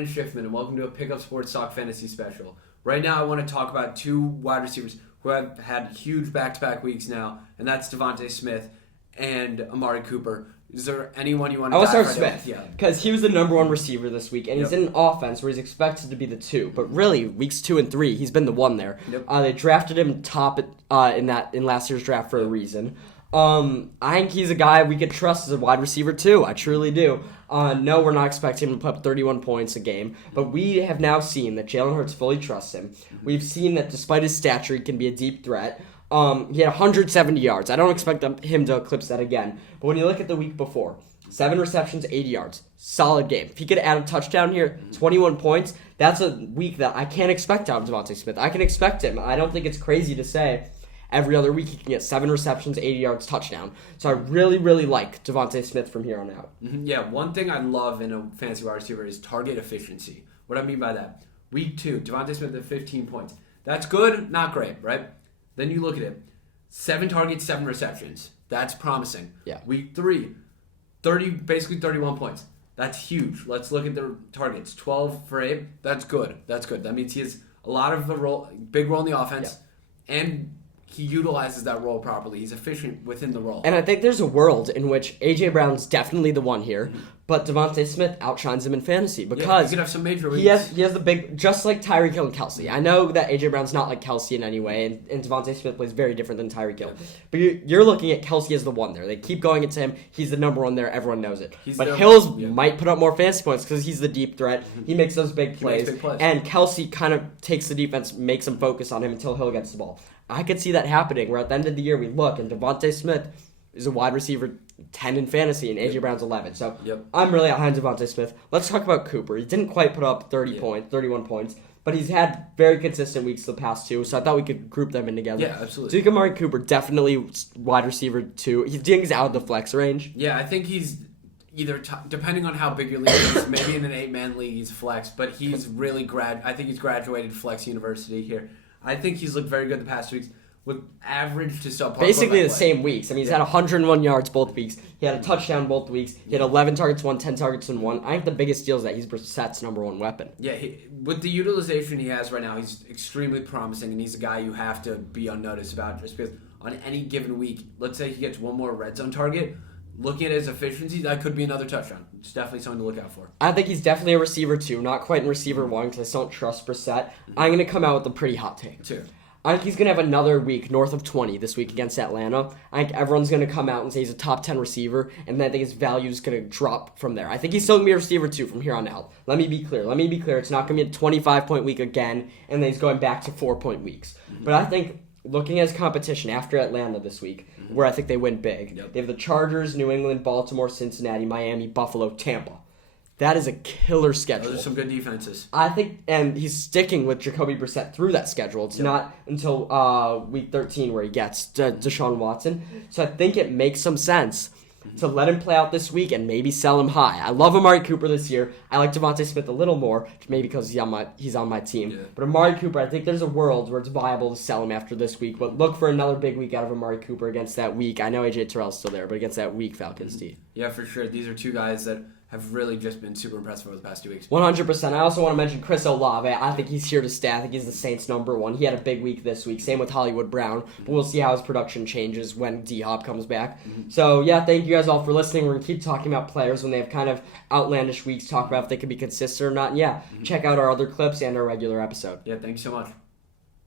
Brandon Schiffman, and welcome to a Pickup Sports Talk Fantasy Special. Right now, I want to talk about two wide receivers who have had huge back-to-back weeks now, and that's Devontae Smith and Amari Cooper. Is there anyone you want to I will start right Smith, Yeah, because he was the number one receiver this week, and he's in an offense where he's expected to be the 2. But really, weeks 2 and 3, he's been the 1 there. They drafted him top in last year's draft for a reason. I think he's a guy we could trust as a wide receiver too. I truly do. No, we're not expecting him to put up 31 points a game, but we have now seen that Jalen Hurts fully trusts him. We've seen that despite his stature, he can be a deep threat. He had 170 yards. I don't expect him to eclipse that again. But when you look at the week before, 7 receptions, 80 yards. Solid game. If he could add a touchdown here, 21 points, that's a week that I can't expect out of Devontae Smith. I can expect him. I don't think it's crazy to say every other week he can get 7 receptions, 80 yards, touchdown. So I really, really like Devontae Smith from here on out. Yeah, one thing I love in a fantasy wide receiver is target efficiency. What I mean by that, week 2, Devontae Smith at 15 points. That's good, not great, right? Then you look at it. 7 targets, 7 receptions. That's promising. Yeah. Week 3, basically 31 points. That's huge. Let's look at the targets. 12 for Abe. That's good. That means he has a lot of big role in the offense, and he utilizes that role properly. He's efficient within the role. And I think there's a world in which A.J. Brown's definitely the one here, but Devontae Smith outshines him in fantasy because he could have some major weeks. He has the big, just like Tyreek Hill and Kelsey. I know that A.J. Brown's not like Kelsey in any way, and Devontae Smith plays very different than Tyreek Hill. But you're looking at Kelsey as the one there. They keep going into him. He's the number one there. Everyone knows it. Hills might put up more fantasy points because he's the deep threat. He makes those big plays. And Kelsey kind of takes the defense, makes them focus on him until Hill gets the ball. I could see that happening where at the end of the year we look and Devontae Smith is a wide receiver 10 in fantasy and A.J. Brown's 11. So I'm really behind Devontae Smith. Let's talk about Cooper. He didn't quite put up 31 points, but he's had very consistent weeks the past 2, so I thought we could group them in together. Yeah, absolutely. So Amari Cooper, definitely wide receiver 2. He's out of the flex range. Yeah, I think he's either, depending on how big your league is, maybe in an 8-man league he's flex, but he's really I think he's graduated Flex University here. I think he's looked very good the past 2 weeks with average to subpar. Basically the same weeks. I mean, he's had 101 yards both weeks. He had a touchdown both weeks. He had 11 targets, 10 targets in 1. I think the biggest deal is that he's Brissett's number 1 weapon. Yeah, with the utilization he has right now, he's extremely promising, and he's a guy you have to be unnoticed about just because on any given week, let's say he gets one more red zone target, looking at his efficiency, that could be another touchdown. It's definitely something to look out for. I think he's definitely a receiver 2, not quite in receiver 1 because I still don't trust Brissett. I'm going to come out with a pretty hot take. 2. I think he's going to have another week north of 20 this week against Atlanta. I think everyone's going to come out and say he's a top 10 receiver, and then I think his value is going to drop from there. I think he's still going to be a receiver 2 from here on out. Let me be clear. It's not going to be a 25-point week again, and then he's going back to 4-point weeks. But I think looking at his competition after Atlanta this week, where I think they win big, they have the Chargers, New England, Baltimore, Cincinnati, Miami, Buffalo, Tampa. That is a killer schedule. Those are some good defenses. I think, and he's sticking with Jacoby Brissett through that schedule. It's not until week 13 where he gets Deshaun Watson. So I think it makes some sense to let him play out this week and maybe sell him high. I love Amari Cooper this year. I like Devontae Smith a little more, maybe because he's on my team. Yeah. But Amari Cooper, I think there's a world where it's viable to sell him after this week. But look for another big week out of Amari Cooper against that week. I know A.J. Terrell's still there, but against that weak Falcons team. Yeah, for sure. These are two guys that have really just been super impressive over the past 2 weeks. 100%. I also want to mention Chris Olave. I think he's here to stay. I think he's the Saints' number 1. He had a big week this week. Same with Hollywood Brown. But we'll see how his production changes when D-Hop comes back. So, yeah, thank you guys all for listening. We're going to keep talking about players when they have kind of outlandish weeks, talk about if they can be consistent or not. And, yeah, check out our other clips and our regular episode. Yeah, thank you so much.